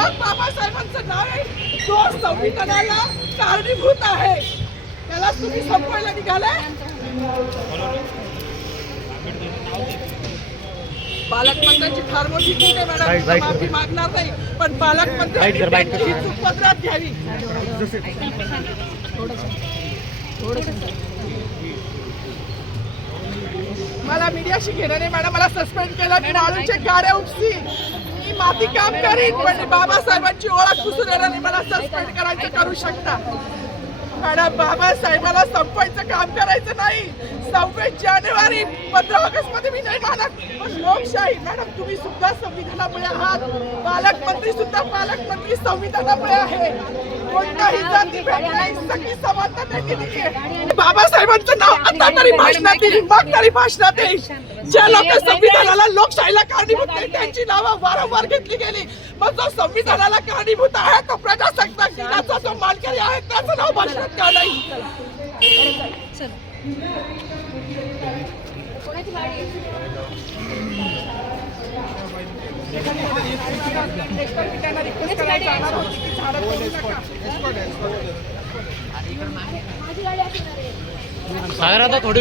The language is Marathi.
मग बाबासाहेबांचं नाव आहे जो संविधानाला कारणीभूत आहे त्याला तुम्ही संपवायला निघालाय. पालकमंत्र्यांची फार मोठी चूक आहे मॅडम, माफी मागणार नाही, पण पालकमंत्र्यांची चूक पदरात घ्यावी. मला मीडियाशी घेणं नाही मॅडम, मला सस्पेंड केलं, मी माळूचे गाड्या उपसी, मी माती काम करीन, पण बाबासाहेबांची ओळख पुसून येणार नाही. मला सस्पेंड करायचं करू शकता मॅडम, बाबासाहेबाला संपवायचं काम करायचं नाही. 26 जानेवारी 15 ऑगस्ट मध्ये मी नाही मानत, पण लोकशाही मॅडम तुम्ही सुद्धा संविधानामुळे आहात, पालकमंत्री सुद्धा पालकमंत्री संविधानामुळे आहे. कोणताही जातीभेद नाही, सगळी समानता त्यांनी दिली आहे. बाबासाहेबांचं नाव आता तरी भाषणात येईल, मग तरी भाषणात येईल. ज्या लोक संविधानाला लोकशाहीला कारणीभूत नाही त्यांची नावं वारंवार घेतली गेली, मग जो संविधानाला कारणीभूत आहे तो प्रजासत्ताक दिनाचा जो मानकरी आहे त्याचं नाव भाषणात का नाही. सागर आता थोडी